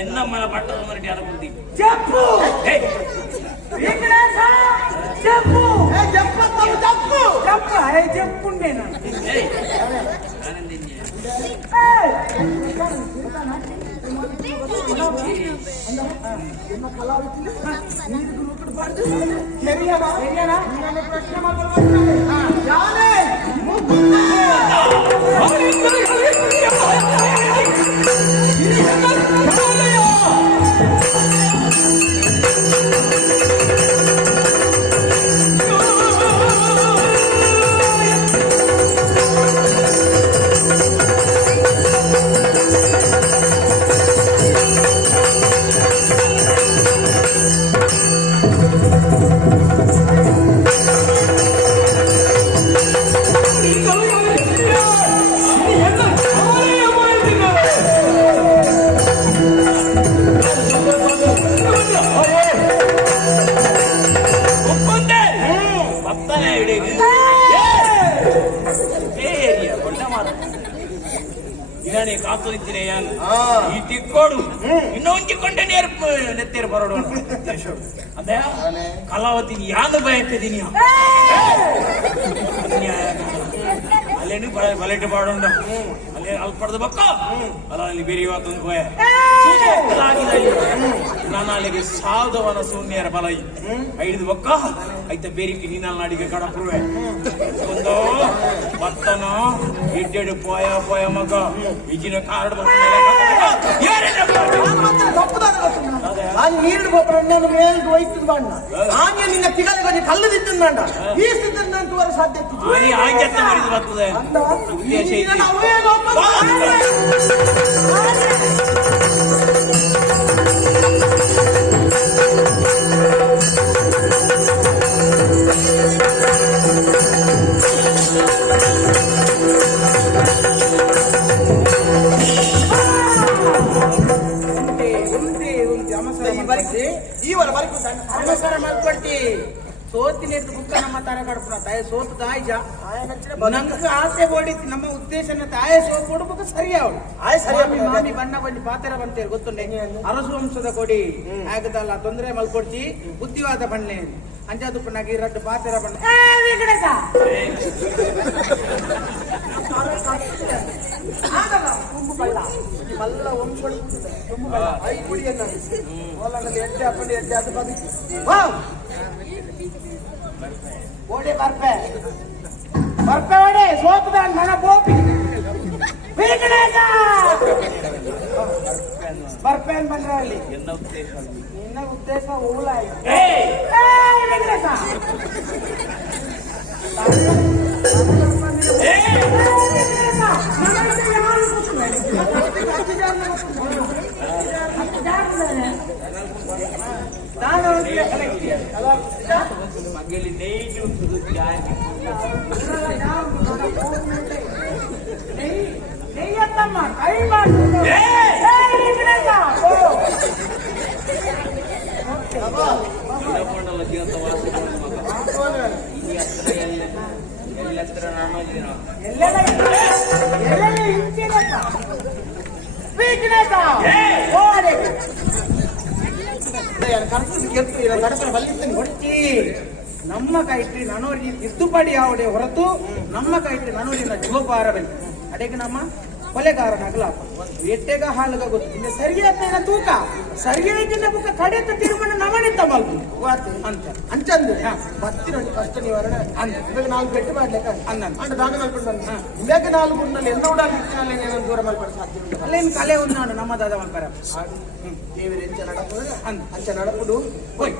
ఎన్నమ్మల పట్టదు మరి అనుకుంది చెప్పు చెప్పు చెప్పుండేనా ಈ ತಿಕ್ಕೋಡು ಇನ್ನೂ ಒಂಜಿಕೊಂಡೆ ನೆತ್ತೇರು ಬರೋಡು ಅದೇ ಕಲಾವತಿ ಯಾನು ಬಯತಿದೀನಿ ಅಲ್ಲೇನು ಬಲೆಟ್ ಬಾಡೋಣ ಅಲ್ಲೇ ಅಲ್ಲಿ ಪಡೆದ ಬಕ್ಕ ಅಲ್ಲ ಅಲ್ಲಿ ಬೇರೆ ಇವತ್ತೊಂದು ಭಯ ನಾನು ಅಲ್ಲಿಗೆ ಸಾಧವನ ಶೂನ್ಯರ ಬಲ ಐದು ಬಕ್ಕ ಐತ ಬೇರೆ ನೀನಲ್ಲಿ ನಾಡಿಗೆ ಕಡಪುರುವೆ ಒಂದು ಭತ್ತನ ಎಡ್ಡೆಡು ಪೋಯ ಮಗ ಈಗಿನ ಕಾರ್ಡ್ ನೀರು ಗೊಬ್ಬರ ಮೇಲೆ ಹೋಯ್ತು ಬಣ್ಣ ಆನೆ ನಿನ್ನ ತಿಗಲಿಗೆ ಕೊಂಚ ಕಲ್ಲು ತಿಂದು ಬೇಡ ಈ ಸ್ಥಿತಿಂತ ಸಾಧ್ಯ ಆಯ್ಕೆ ಮರಿದು ಬರ್ತದೆ ಉದ್ದೇಶ ನಮಸ್ಕಾರ ಮಾಡ್ಕೊಟ್ಟಿ ಸೋತಿನ ಬುಕ್ಕ ನಮ್ಮ ತರ ಕಡ್ಪುನ ತಾಯ ಸೋತು ತಾಯಿಜ ನಂಗೆ ಆಸೆ ಓಡಿತ್ತು ನಮ್ಮ ಉದ್ದೇಶನ ತಾಯ ಸೋತು ಕೊಡ್ಬೇಕು ಸರಿ ಅವಳು ಮಾಮಿ ಬಣ್ಣ ಬಂದು ಪಾತ್ರ ಬಂತೇಳಿ ಗೊತ್ತುಂಡೆ ಅರಸು ವಂಶದ ಕೊಡಿ ಆಗದಲ್ಲ ತೊಂದರೆ ಮಲ್ಕೊಡ್ತಿ ಬುದ್ಧಿವಾದ ಬಣ್ಣೆ ಅಂಜಾದು ನಗಿ ರಡ್ಡು ಪಾತ್ರ ಬಣ್ಣ ಮಲ್ಲ ವಂಶಗಳು ಐದು ಕುಡಿಯನ್ನ ಎಡ್ಡೆ ಅಪ್ಪಂಡಿ ಎಡ್ಡೆ ಅದು ಬಂದು ಓಡೆ ಬರ್ಪೆ ಓಡೆ ಸೋತದ ಮನ ಬೋಪಿ ಬರ್ಪೆ ಅಂತ ಬಂದ್ರೆ ಅಲ್ಲಿ ನಿನ್ನ ಉದ್ದೇಶ ಹೂಲ ನಮ್ಮ ಕೈಟ್ರಿ ನನೋರಿ ತಿದ್ದುಪಡಿ ಯಾವುದೇ ಹೊರತು ನಮ್ಮ ಕೈಟ್ರಿ ನನೋರಿನ ಜೋಪಾರವಿಲ್ಲ ಅಡೆಗೆ ನಮ್ಮ ಕೊಲೆಗಾರನಾಗಲ ಎಟ್ಟೆಗ ಹಾಲುಗ ಗೊತ್ತಿಲ್ಲ ಸರಿಯಾದ ತೂಕ ಸರಿಯಾದ ಬುಕ್ಕ ಕಡೆತ ತೀರ್ಮಾನ ನಮನಿತ್ತ ಮಲ್ಕು ಅಂತ ಅಂಚಂದು ಬತ್ತಿನ ಕಷ್ಟ ನಿವಾರಣೆ ಅಂತ ಇವಾಗ 4 ಬೆಟ್ಟು ಮಾಡ್ಲಿಕ್ಕೆ ಅನ್ನ ದಾನ ಮಾಡ್ಕೊಂಡು ಇವಾಗ 4 ಗುಂಡಲ್ಲಿ ಎಲ್ಲ ಉಡಾಲಿಕ್ಕಿನಲ್ಲಿ ಏನೇನು ದೂರ ಮಾಡ್ಕೊಂಡು ಸಾಧ್ಯ ಅಲ್ಲೇನು ಕಲೆ ಉಂಟಾಡು ನಮ್ಮದಾದ ಮಾಡ್ಬಾರ ದೇವರ ಅಂಚ ನಡಪುದು ಅಂಚ ನಡಪುದು ಹೋಯ್